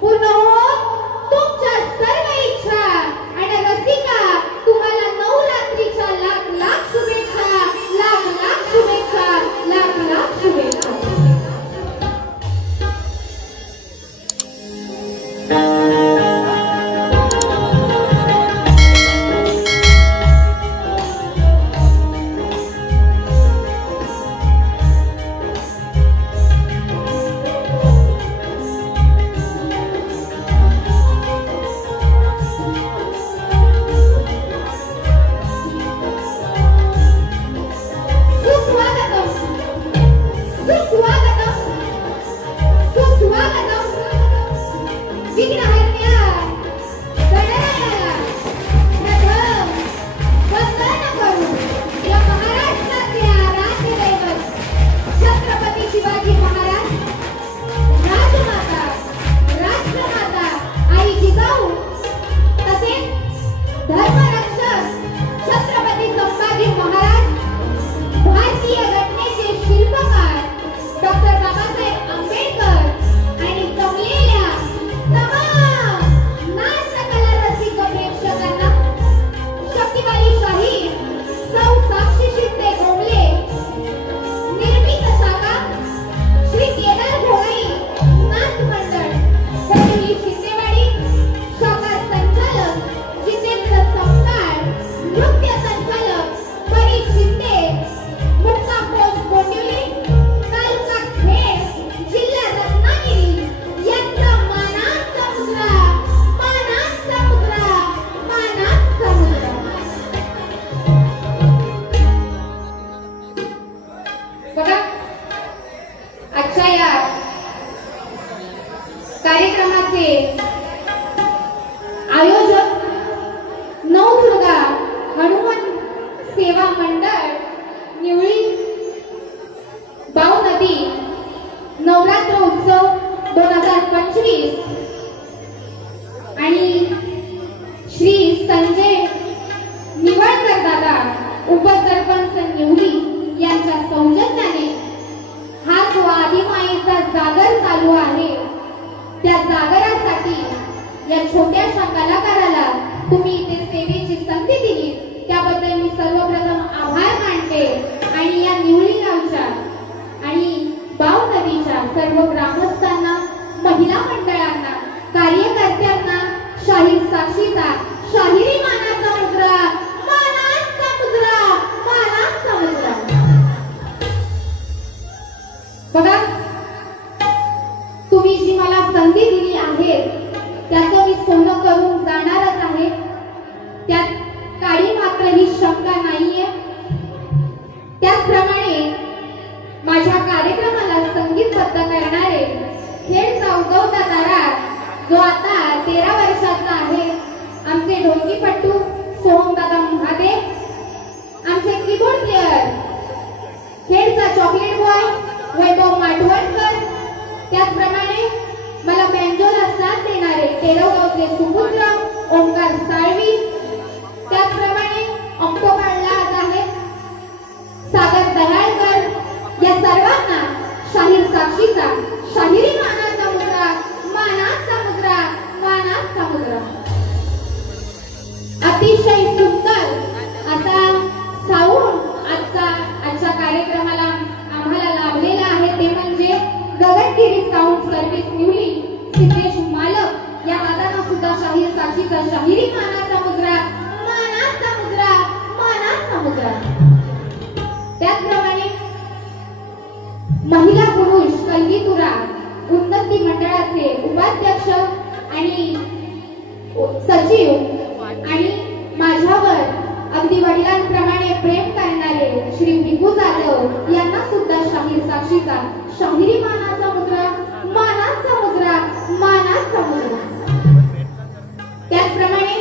पूर्ण हो तुमच्या सर्व इच्छा आणि रसिका तुम्हाला कार्यक्रमाचे आयोजक नवदुर्गा हनुमान सेवा मंडळ निवळी बाव नदी नवरात्र उत्सव 2025 आणि श्री संजय निवळकर दादा उपसरपंच निवली यांच्या सौजन्याने हा जो आदिमायेचा जागर चालू आहे त्या जागरासाठी या छोट्याशा कलाकाराला तुम्ही इथे सेवेची संधी दिली त्याबद्दल मी सर्वप्रथम आभार मानते आणि या निवळी गावच्या आणि बाव नदीच्या सर्व ग्रामस्थांना महिला मंडळांना कार्यकर्त्यांना शाहीर साक्षीचा शाहिरी मानाचा मुद्रा मानाचा मुद्रा मानाचा मुद्रा बघा तुम्ही जी मला संधी दिली आहे त्याचं मी सोनं करून जाणारच आहे त्यात काही मात्र ही शंका नाहीये त्याचप्रमाणे माझ्या कार्यक्रमाला संगीतबद्ध करणारे खेळचा उगवता तारा जो आता 13 वर्षाचा आहे आमचे ढोलकीपट्टू सोहमदादा महादेव आमचे कीबोर्ड प्लेयर खेळचा चॉकलेट बॉय वैभव माटवणकर त्याचप्रमाणे मला बँजोला साथ देणारे तेरगावचे सुपुत्र ओंकार साळवी त्याचप्रमाणे ऑक्टोबरला आज आहे सागर दहाळकर या सर्वांना शाहीर साक्षीचा शाहिरी मानाचा मुद्रा मानाचा मुद्रा मानाचा मुद्रा अतिशय सुंदर असा साऊंड आजच्या कार्यक्रमाला आम्हाला लाभलेला आहे ते म्हणजे गगनगिरी साऊंड सर्व्हिस निवली सिद्धेश मालक या दादांना सुद्धा शाहीर साक्षीचा शाहिरी मानाचा मुद्रा मानाचा मुद्रा मानाचा मुद्रा त्याचप्रमाणे महिला पुरुष कलगीतुरा उन्नती मंडळाचे उपाध्यक्ष आणि सचिव आणि माझ्यावर अगदी वडिलांप्रमाणे प्रेम करणारे श्री भिकू जाधव यांना सुद्धा शाहीर साक्षीचा शाहिरी मानाचा मुद्रा मानाचा मुद्रा मानाचा मुद्रा त्याचप्रमाणे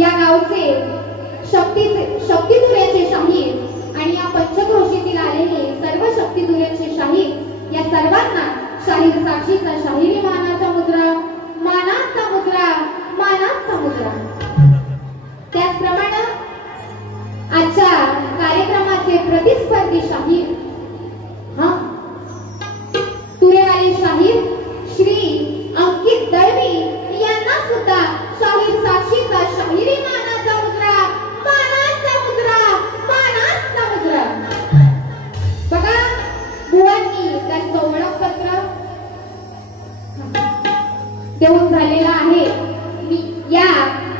या गावचे शक्तिदुर्याचे शाहीर आणि या पंचक्रोशीतील आलेले सर्व शक्तिदुर्याचे शाहीर या सर्वांना शाहीर साक्षीचा शाहिरी मानाचा मुद्रा मानाचा मुद्रा मानाचा मुद्रा त्याचप्रमाणे आजच्या कार्यक्रमाचे प्रतिस्पर्धी शाहीर तुरेवाले शाहीर श्री अंकित दळवी यांना सुद्धा शाहीर साक्षीचा शाहिरी मानाचा मुद्रा मानाचा मुद्रा मानाचा मुद्रा बघा बुवांनी त्यांचं ओळखपत्र देऊन झालेला आहे मी या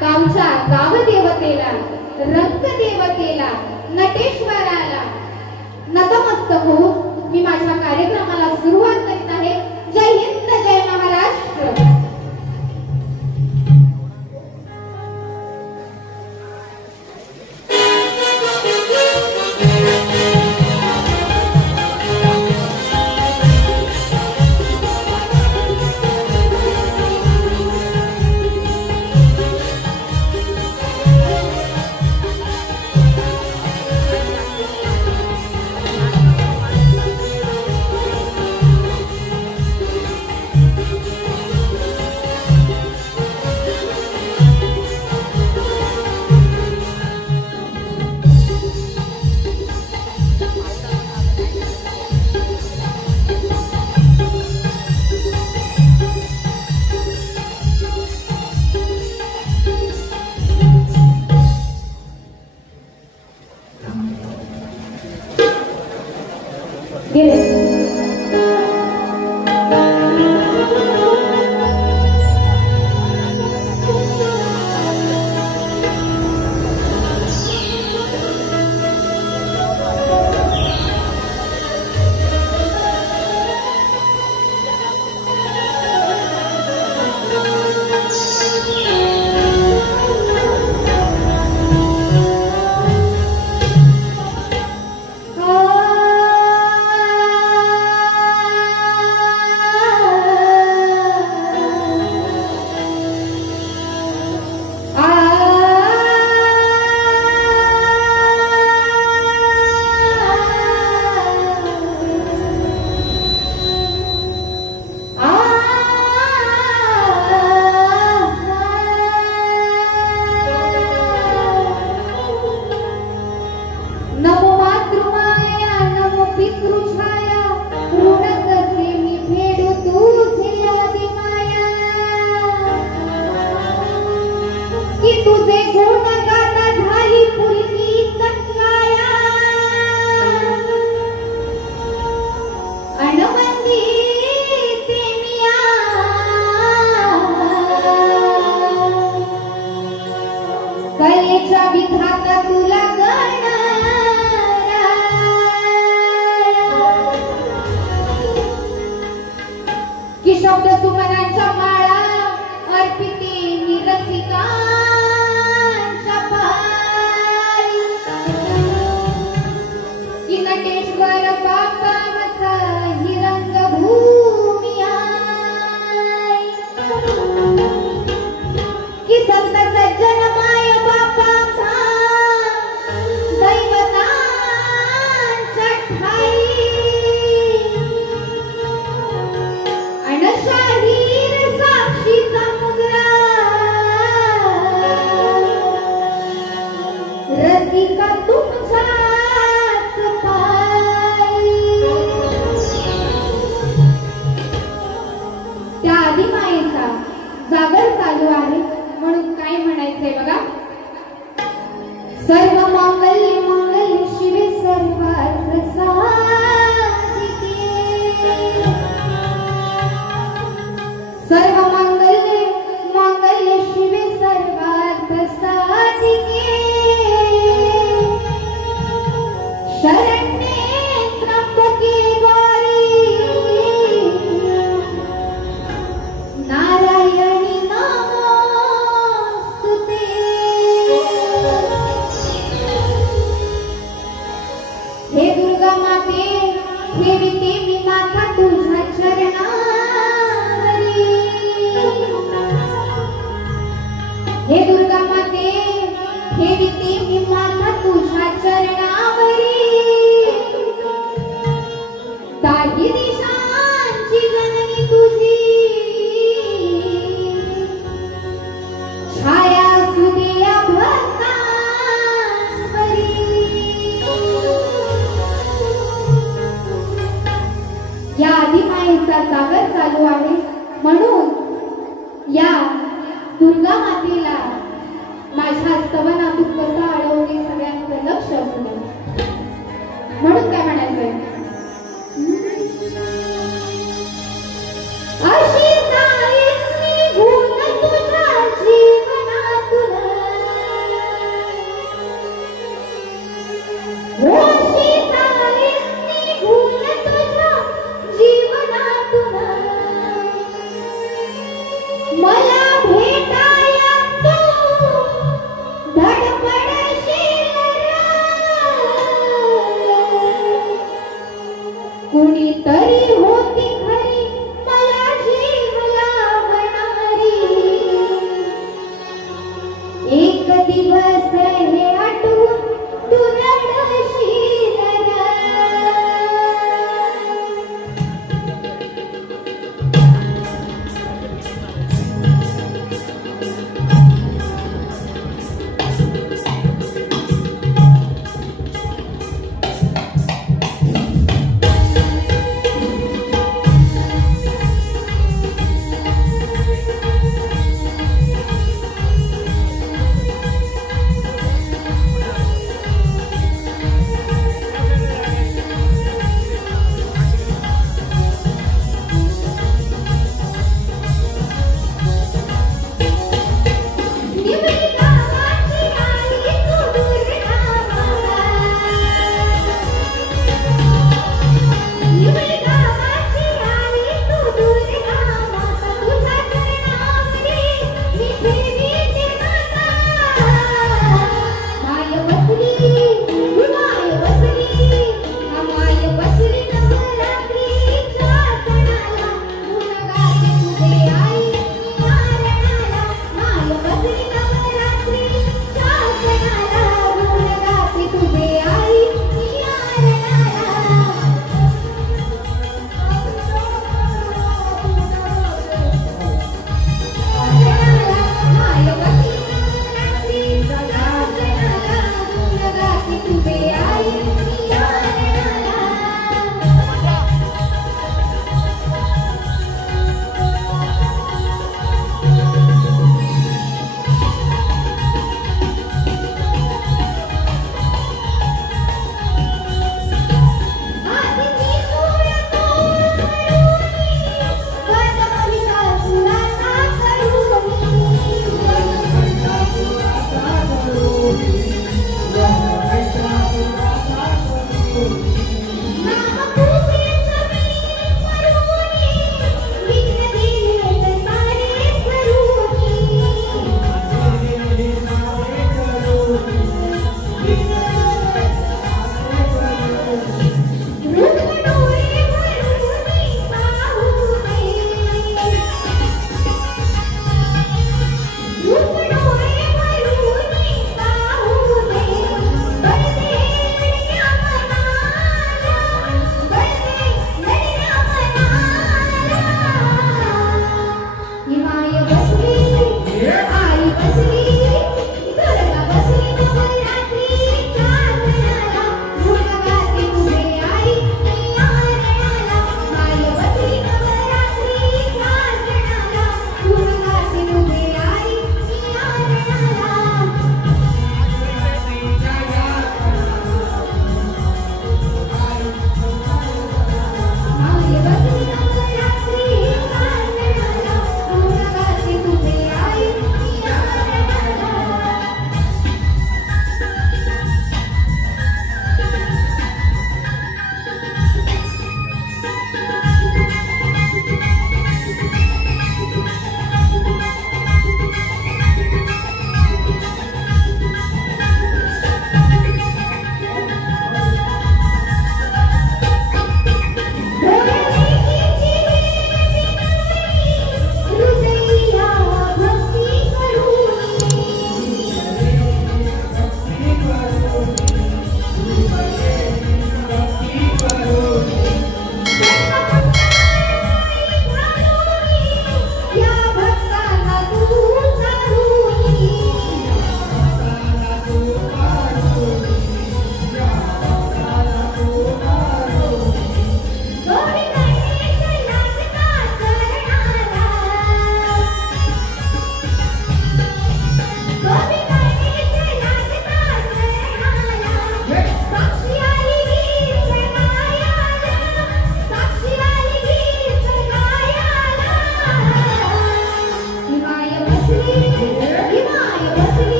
गावच्या गावदेवतेला रंगदेवतेला नटेश्वराला नतमस्तक होऊन मी माझ्या कार्यक्रमाला सुरुवात करीत आहे जय हिंद जय महाराष्ट्र विधाता तुला गणारा की शब्द सुमनांच्या माळा अर्पिते मी रसिकांच्या पायी की नटेश्वर बापाचा ही रंगभूमी आहे की संत सज्जन माय बापा दैवतांच्या ठाई अनशाहीर साक्षीचा मुद्रा रसिका तुमच्याच पायी त्या आदिमायेचा जागर चालू आहे म्हणून काय म्हणायचंय बघा सर्व मंगल्य मंगल्य शिवे सर्वार्थ साधिके सर्व मंगल्य मंगल्य शिवे सर्वार्थ साधिके शरण्ये त्र्यंबके गौरी नारायणी नमोस्तुते हे दुर्गा माते ठेविते मी माता तुझ्या चरणावरी हे दुर्गा माते ठेविते मी माता तुझ्या चरणावरी ताही दिशांची जननी तुझी छाया सुदेया भक्तांवरी या आदिमायेचा जागर चालू आहे म्हणून या दुर्गा मातेला माझ्या स्तवनातून कसं अडवणे सगळ्यांचं लक्ष असू दे म्हणून काय म्हणायचंय अशी जाईन निघून तुझ्या जीवनातून अशी जाईन निघून तुझ्या जीवनातून मला भेटाया तू धडपडशील कुणीतरी होती खरी मला जीव लावणारी एक दिवस हे आठवून तू रडशील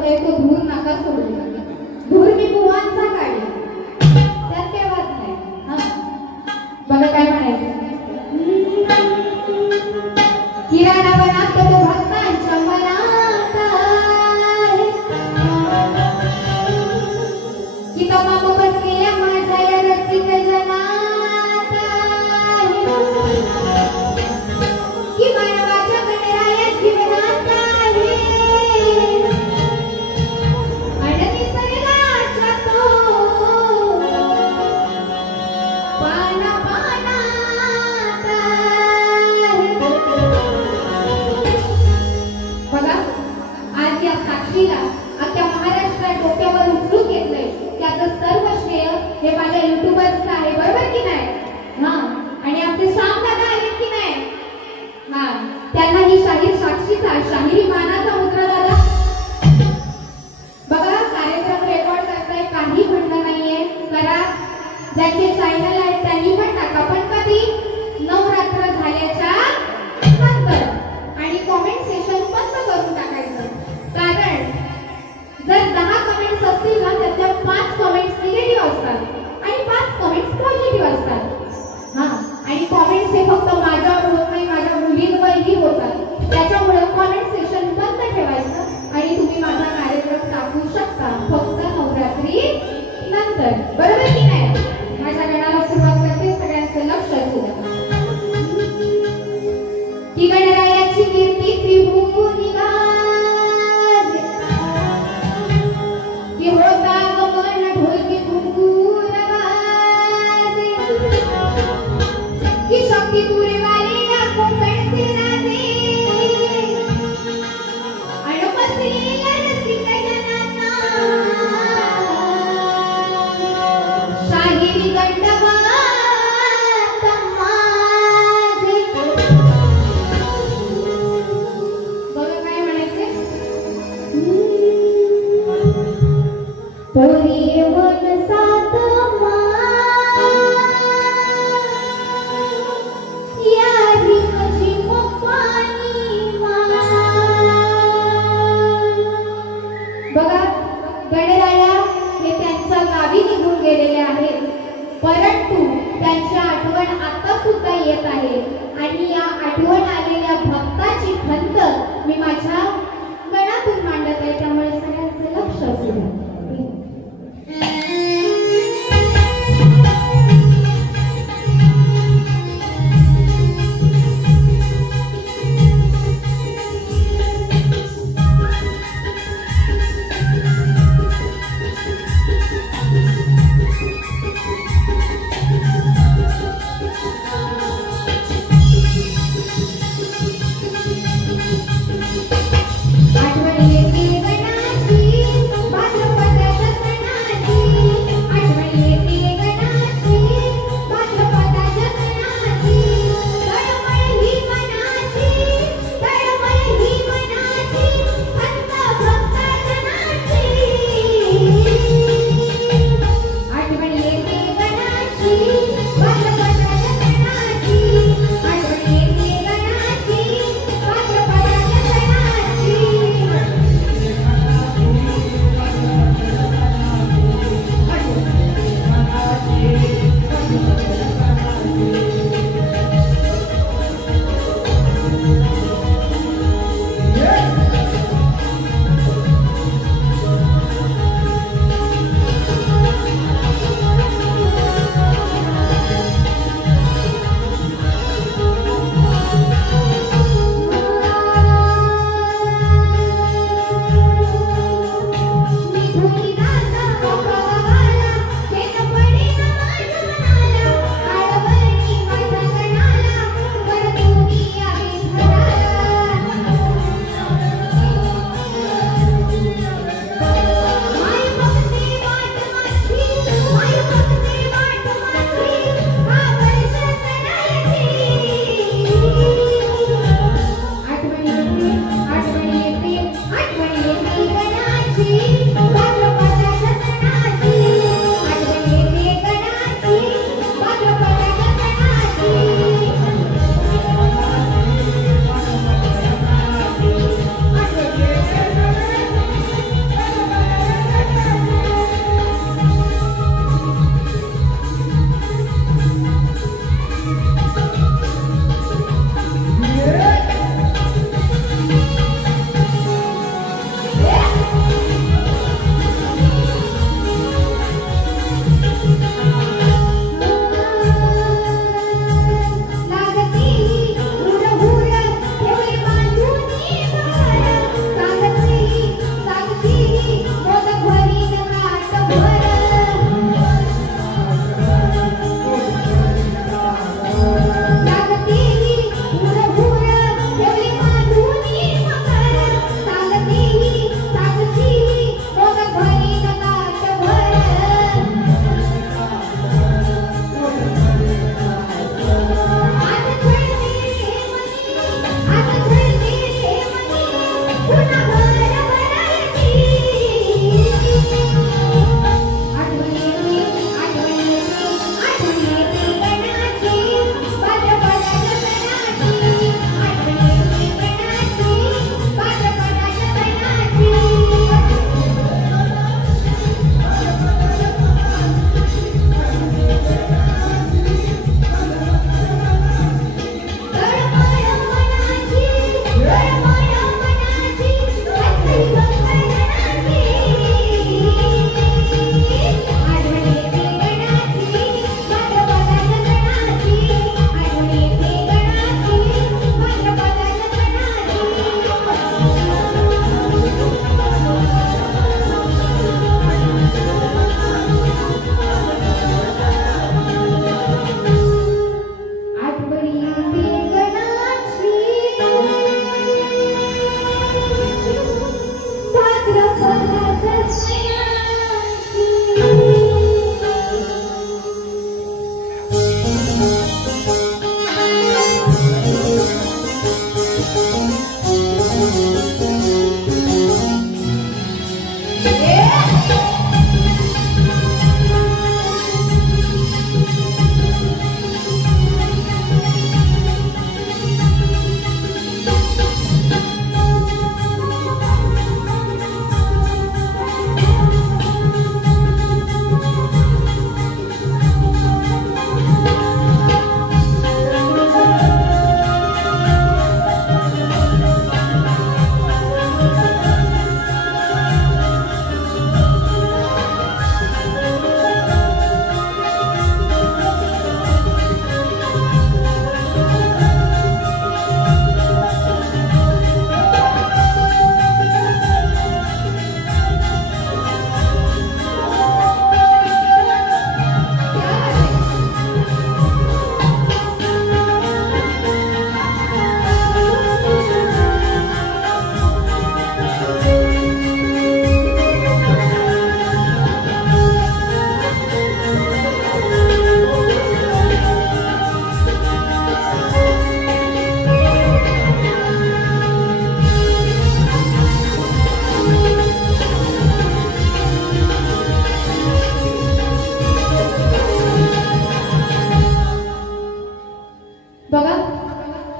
होतोय तो धूर नका सोडू. धूर मी बुवांचा काढी त्यात काय वाद नाही. बघा काय म्हणायचं. किराणा बनात तो भक्तांच्या मनात आहे की तमाम बसलेल्या माझ्या या रसिक जनात आहे की मानवाच्या गणराया जीवनात आहे आणि निसर्गाच्या तो पाना पानात आहे. बघा आज या साक्षीला अख्ख्या महाराष्ट्रात डोक्यावर उचलून घेतलंय. त्याचं सर्व श्रेय हे माझ्या युट्यूबर्सचं आहे. बरोबर की नाही. आणि आमचे श्याम दादा आहेत की नाही. त्यांना ही शाहीर साक्षीचा शाहिरी मानाचा मुद्रा दादा. बघा कार्यक्रम रेकॉर्ड करताय काही म्हणणं नाहीये. करा. ज्यांचे चॅनल आहेत त्यांनी पण टाका पण कधी नवरात्र झाल्याच्या नंतर. आणि कमेंट सेशन बंद करून टाकायचं. कारण जर 10 कमेंट्स असतील ना त्यातल्या 5 कमेंट्स निगेटिव्ह असतात आणि 5 कमेंट्स पॉझिटिव्ह असतात. आणि कमेंट्स हे फक्त माझ्यावर होत नाही माझ्या मुलींवरही होतात. त्याच्यामुळे कमेंट सेशन बंद ठेवायचं आणि तुम्ही माझा कार्यक्रम टाकू शकता फक्त नवरात्री नंतर. बरोबर की नाही. माझ्या गणाला सुरुवात करते. सगळ्यांचं लक्ष असू द्या की गणरायाची कीर्ती त्रिभुवनी गाजे की होता गमन ढोलकी घुंगूर वाजे की शक्ती तुरेवाले या कोकणचे राजे अणपसलेल्या रसिक जनांना शाहिरी गंडवात माझे. बघा काय म्हणायचे. पोरी मन सात यारी कशी पाणी. बघा गणराया हे त्यांच्या गावी निघून गेलेले आहेत परंतु त्यांची आठवण आता सुद्धा येत आहे. आणि या आठवण आलेल्या भक्ताची खंत मी माझ्या गणातून मांडत आहे. त्यामुळे सगळ्यांचे लक्ष असू द्या.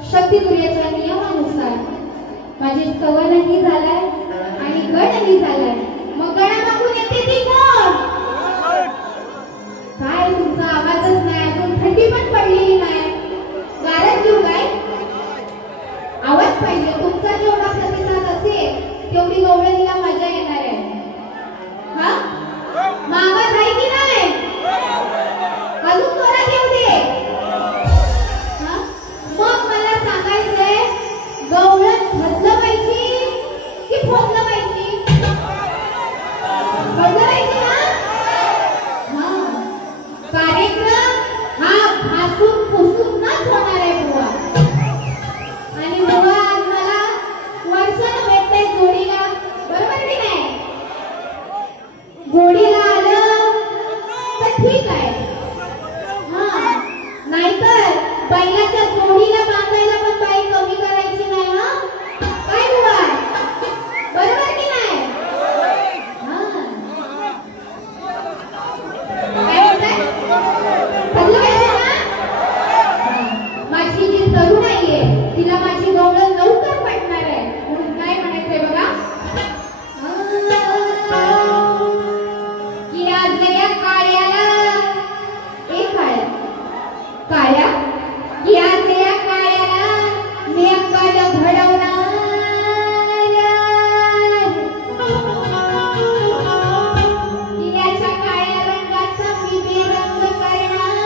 शक्तिप्रियाच्या नियमानुसार माझी स्तवनही झालाय आणि गणही झालाय. मग गणा मागून येते ती कोण? काय तुमचा आवाजच नाही, अजून थंडी पण पडलेली नाही. गारच देऊ काय? आवाज पाहिजे. तुमचा जेवढा प्रतिसाद असेल तेवढी गवळणीला मजा येणार आहे. हा मग आवाज आहे की नाही? अजून जोरात येऊ दे. मग मला सांगायचंय, गवळण भजवायची की फोजवायची? भजवायची ना? हा कार्यक्रम हा भासून पुसून नाच होणार आहे बुवा. आणि बुवा आज मला वर्षानं भेटतंय जोडीला, बरोबर की नाही? जोडीला आलं तर ठीक आहे. हा नाहीतर बैलाच्या जोडीला बांधायला पण बाई कमी करायची नाही. हा काय बुवा, बरोबर की नाही? हा काय म्हणताय? भजवायची ना? माझी जी तरुण आहे तिला माझी गवळण लवकर पटणार आहे. म्हणून काय म्हणायचंय बघा, की आज या काळ्याला एक काळ्या काळ्या की आज या काळ्याला मी अक्काल घडवणार. किल्याच्या काळ्या रंगाचा मी बेरंग करणार.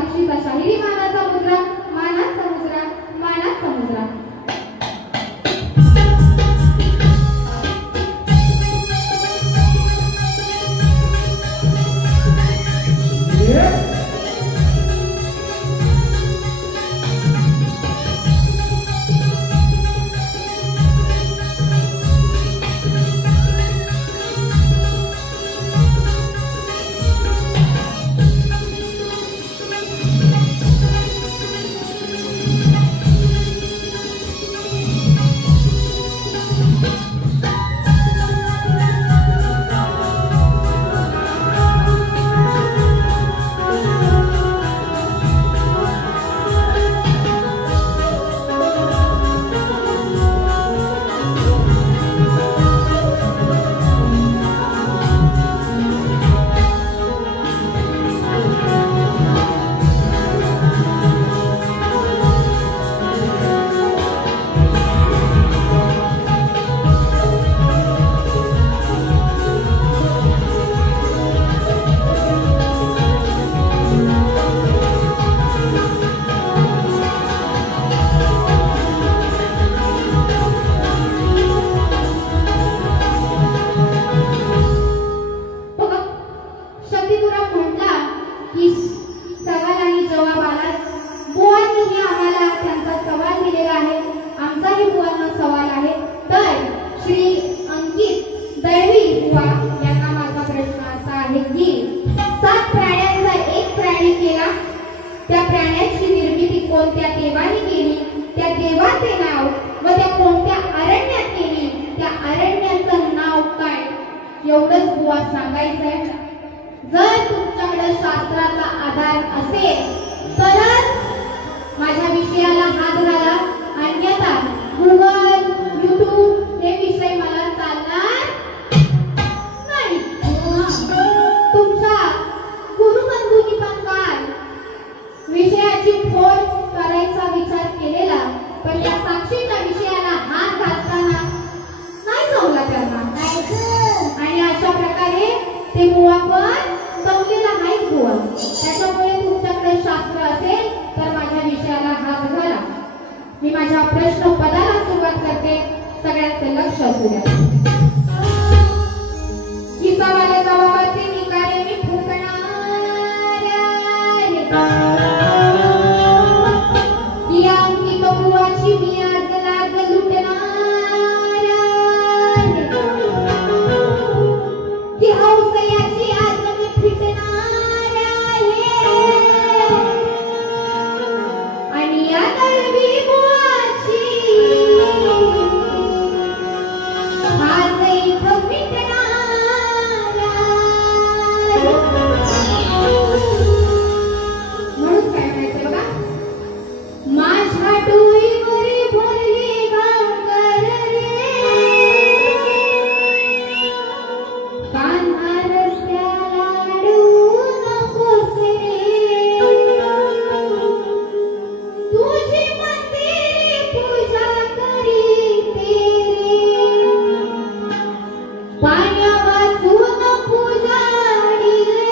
साक्षीचा शाहिरी मानाचा मुद्रा, मानाचा मुद्रा, मानाचा मुद्रा. एवढंच बुवा सांगायचंय. जर तुमच्याकडे शास्त्राचा आधार असेल तरच माझ्या विषयाला हात घाला, अन्यथा गुगल, YouTube हे विषय मला चालणार नाही. तुमच्या गुरुबंधूंनी पण काल विषयाची फोड करायचा विचार केलेला, पण या साक्षीच्या विषयाला हात घालताना नाही जमला त्यांना. आणि अशा प्रकारे ते बुवा पण जमलेला आहे बुवा. त्याच्यामुळे तुमच्याकडे शास्त्र असेल तर माझ्या विषयाला हात घाला. मी माझ्या प्रश्न पदाला सुरुवात करते. सगळ्यांचे लक्ष असू द्या. किसावाले जबाबाचे निकारे मी फुकणार या अंकित बुवाची मी आज लाज लुटणार की हौसयाची आज मी फिटणार आणि या दळवी बुवाची आज इथं मिटणार. म्हणून काय म्हणायचं बघा, माझ्या डोईवरी भरली गांगर रे, कान्हा रस्त्याला अडवू नकोस रे, तुझी मंदिरी पूजा करीते रे, पाण्या वाचून पुजारी रे,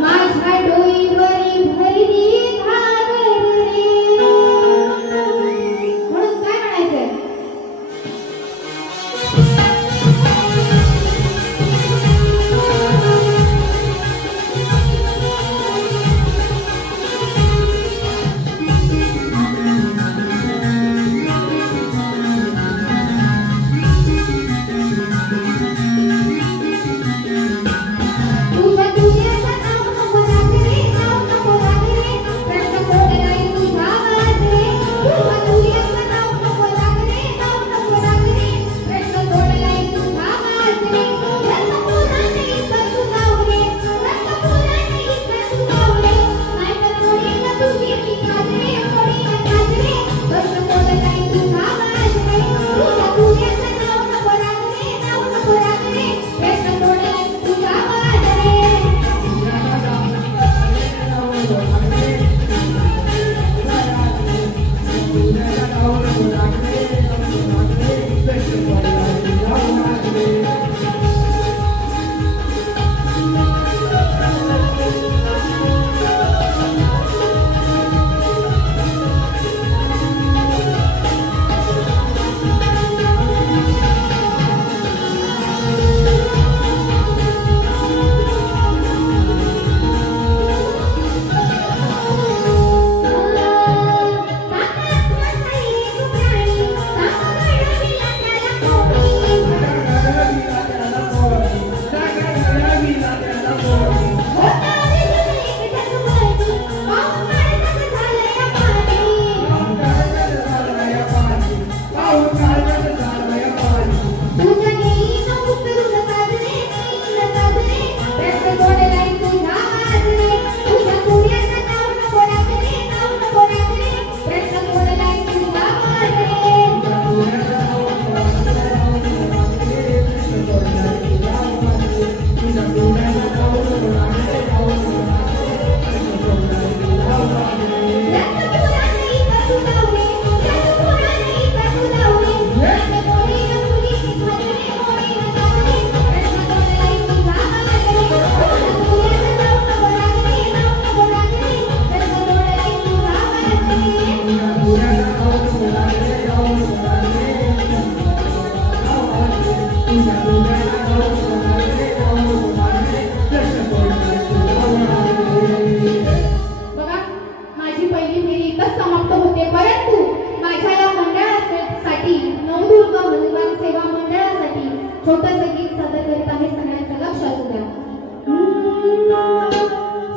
माझ्या डोईवरी भरली घागर रे. म्हणून काय म्हणायचंय, तुझ्या दुनियाचं नाव नको रात्री, नाव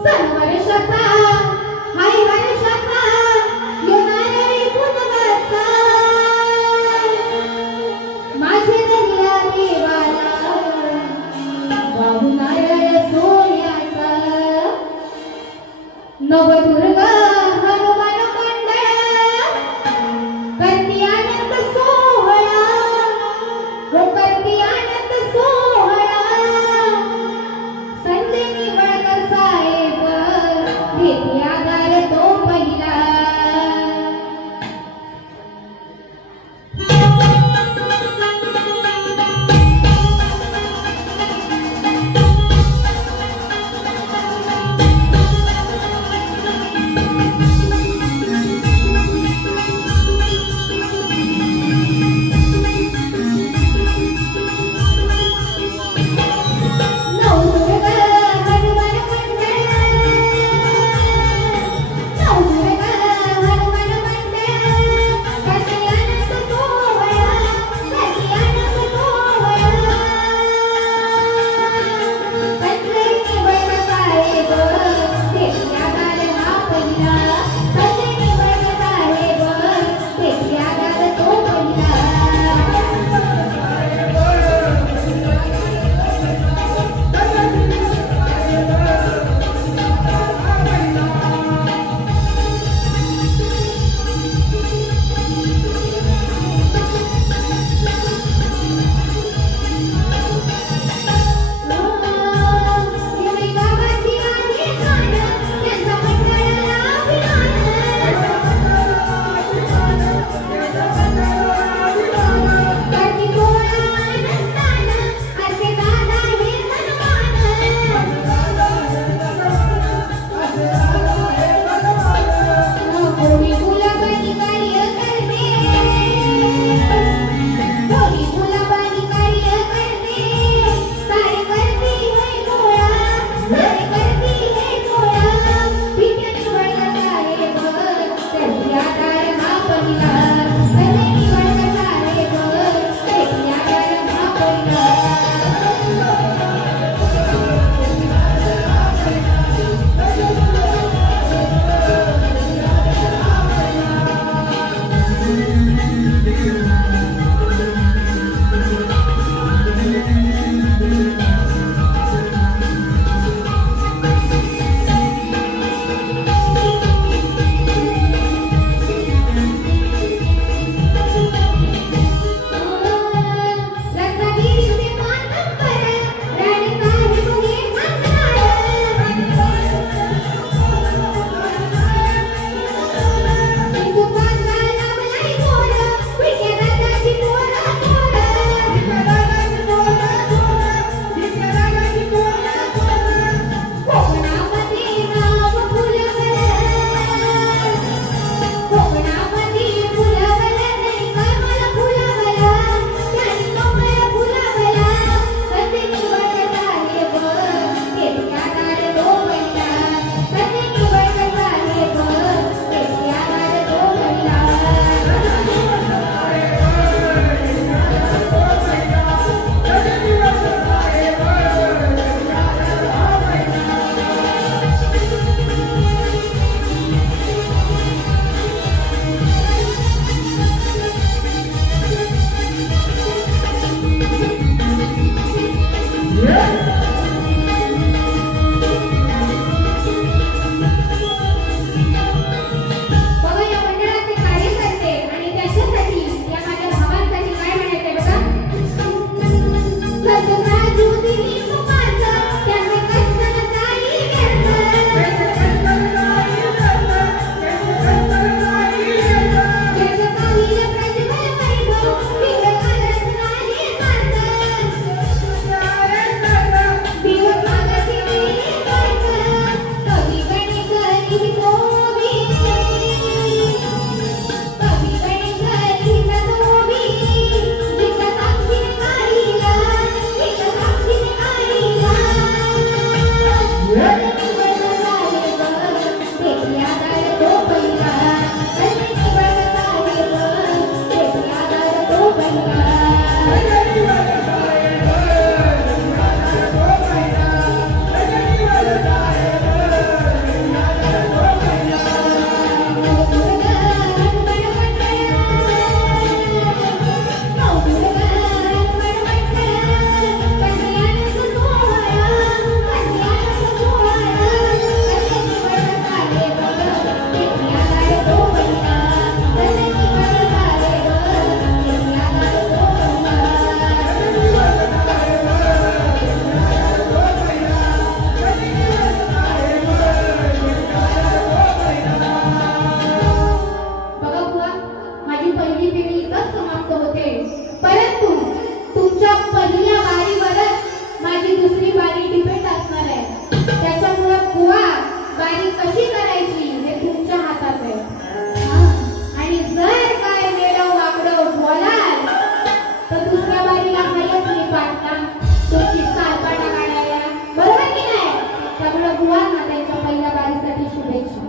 सण वर्षाचा हाय वर्षाचा येणाऱ्या पुनवाचा माझे दर्या देवाला वाहुणाऱ्या सोन्याचा नवदुर्गा हनुमान मंडळ करती आनंद सोहळा हो करती आनंद सोहळा संजय निवळकर साहेब मातेच्या पहिल्या बारीसाठी शुभेच्छा.